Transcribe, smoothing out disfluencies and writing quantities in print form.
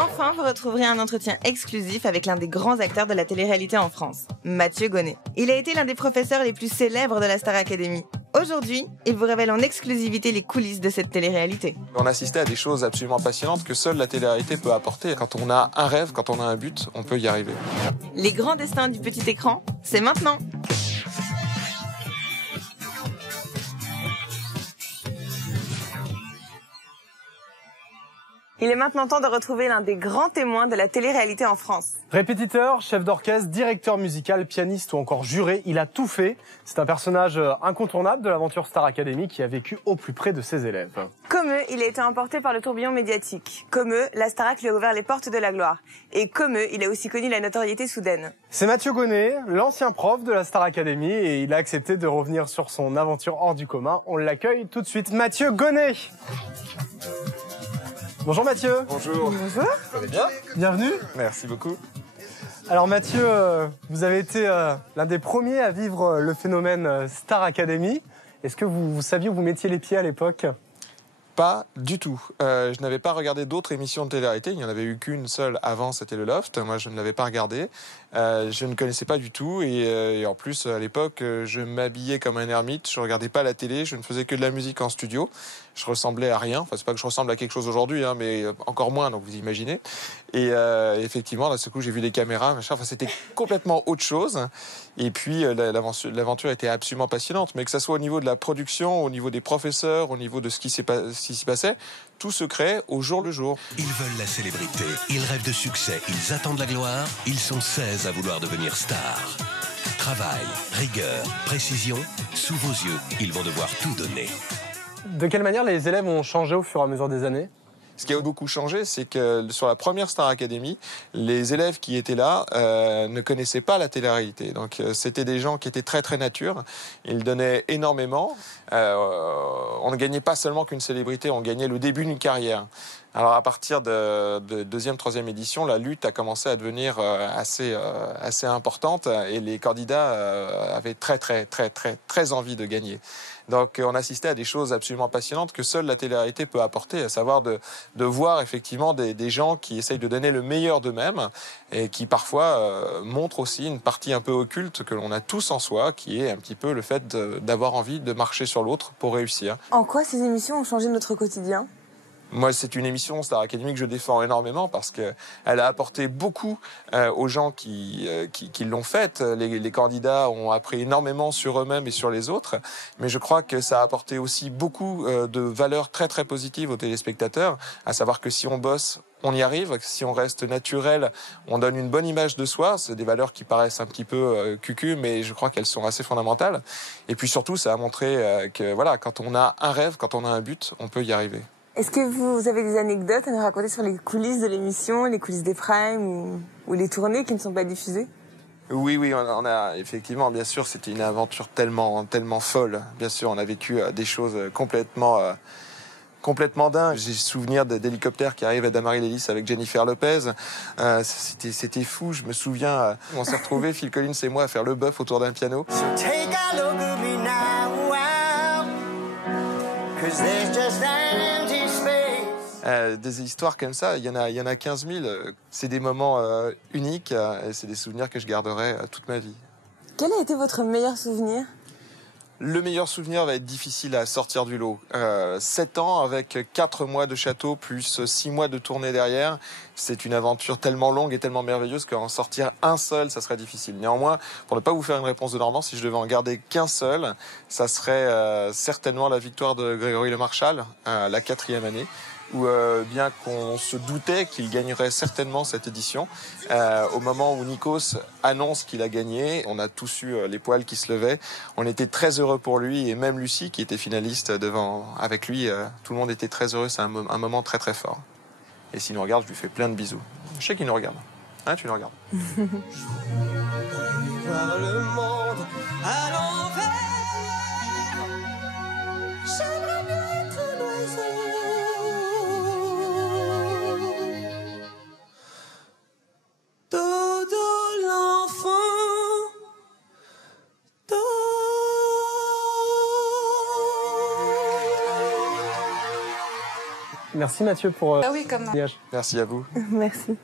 Enfin, vous retrouverez un entretien exclusif avec l'un des grands acteurs de la télé-réalité en France, Mathieu Gonnet. Il a été l'un des professeurs les plus célèbres de la Star Academy. Aujourd'hui, il vous révèle en exclusivité les coulisses de cette télé-réalité. On assistait à des choses absolument passionnantes que seule la télé-réalité peut apporter. Quand on a un rêve, quand on a un but, on peut y arriver. Les grands destins du petit écran, c'est maintenant. Il est maintenant temps de retrouver l'un des grands témoins de la télé-réalité en France. Répétiteur, chef d'orchestre, directeur musical, pianiste ou encore juré, il a tout fait. C'est un personnage incontournable de l'aventure Star Academy qui a vécu au plus près de ses élèves. Comme eux, il a été emporté par le tourbillon médiatique. Comme eux, la Starac lui a ouvert les portes de la gloire. Et comme eux, il a aussi connu la notoriété soudaine. C'est Mathieu Gonnet, l'ancien prof de la Star Academy, et il a accepté de revenir sur son aventure hors du commun. On l'accueille tout de suite, Mathieu Gonnet. Bonjour Mathieu. Bonjour. Bonjour. Vous allez bien ? Bienvenue. Merci beaucoup. Alors Mathieu, vous avez été l'un des premiers à vivre le phénomène Star Academy. Est-ce que vous saviez où vous mettiez les pieds à l'époque ? Pas du tout. Je n'avais pas regardé d'autres émissions de télé-réalité. Il n'y en avait eu qu'une seule avant, c'était le Loft. Moi, je ne l'avais pas regardé. Je ne connaissais pas du tout. Et en plus, à l'époque, je m'habillais comme un ermite. Je ne regardais pas la télé. Je ne faisais que de la musique en studio. Je ressemblais à rien. Enfin, c'est pas que je ressemble à quelque chose aujourd'hui, hein, mais encore moins, donc vous imaginez. Et effectivement, d'un seul coup, j'ai vu les caméras, machin. Enfin, c'était complètement autre chose. Et puis, l'aventure était absolument passionnante. Mais que ça soit au niveau de la production, au niveau des professeurs, au niveau de ce qui s'y passait, tout se crée au jour le jour. Ils veulent la célébrité, ils rêvent de succès, ils attendent la gloire, ils sont 16 à vouloir devenir stars. Travail, rigueur, précision, sous vos yeux, ils vont devoir tout donner. De quelle manière les élèves ont changé au fur et à mesure des années ? Ce qui a beaucoup changé, c'est que sur la première Star Academy, les élèves qui étaient là ne connaissaient pas la télé-réalité. Donc c'était des gens qui étaient très très nature. Ils donnaient énormément. On ne gagnait pas seulement qu'une célébrité, on gagnait le début d'une carrière. Alors à partir de deuxième, troisième édition, la lutte a commencé à devenir assez importante et les candidats avaient très envie de gagner. Donc on assistait à des choses absolument passionnantes que seule la télé-réalité peut apporter, à savoir de voir effectivement des gens qui essayent de donner le meilleur d'eux-mêmes et qui parfois montrent aussi une partie un peu occulte que l'on a tous en soi, qui est un petit peu le fait d'avoir envie de marcher sur l'autre pour réussir. En quoi ces émissions ont changé notre quotidien ? Moi, c'est une émission Star Academy que je défends énormément parce qu'elle a apporté beaucoup aux gens qui l'ont faite. Les candidats ont appris énormément sur eux-mêmes et sur les autres. Mais je crois que ça a apporté aussi beaucoup de valeurs très très positives aux téléspectateurs, à savoir que si on bosse, on y arrive. Si on reste naturel, on donne une bonne image de soi. C'est des valeurs qui paraissent un petit peu cucu, mais je crois qu'elles sont assez fondamentales. Et puis surtout, ça a montré que voilà, quand on a un rêve, quand on a un but, on peut y arriver. Est-ce que vous avez des anecdotes à nous raconter sur les coulisses de l'émission, les coulisses des primes ou les tournées qui ne sont pas diffusées ? Oui, on a effectivement, bien sûr, c'était une aventure tellement folle. Bien sûr, on a vécu des choses complètement dingues. J'ai souvenir d'hélicoptères qui arrivent à Damarie-les-Lys avec Jennifer Lopez. C'était fou. Je me souviens, on s'est retrouvés, Phil Collins et moi, à faire le bœuf autour d'un piano. Des histoires comme ça, il y en a 15 000. C'est des moments uniques et c'est des souvenirs que je garderai toute ma vie. Quel a été votre meilleur souvenir ? Le meilleur souvenir va être difficile à sortir du lot. 7 ans avec 4 mois de château plus 6 mois de tournée derrière, c'est une aventure tellement longue et tellement merveilleuse qu'en sortir un seul, ça serait difficile. Néanmoins, pour ne pas vous faire une réponse de Normand, si je devais en garder qu'un seul, ça serait certainement la victoire de Grégory Lemarchal, la 4e année, où bien qu'on se doutait qu'il gagnerait certainement cette édition, au moment où Nikos annonce qu'il a gagné, on a tous eu les poils qui se levaient. On était très heureux pour lui et même Lucie qui était finaliste avec lui, tout le monde était très heureux. C'est un moment très très fort. Et s'il nous regarde, je lui fais plein de bisous. Je sais qu'il nous regarde. Hein, tu nous regardes. Voir le monde à l'envers. J'aimerais bien être un oiseau. Dodo l'enfant. Dodo. Merci Mathieu pour Ah oui, comme... témoignage. Merci à vous. Merci.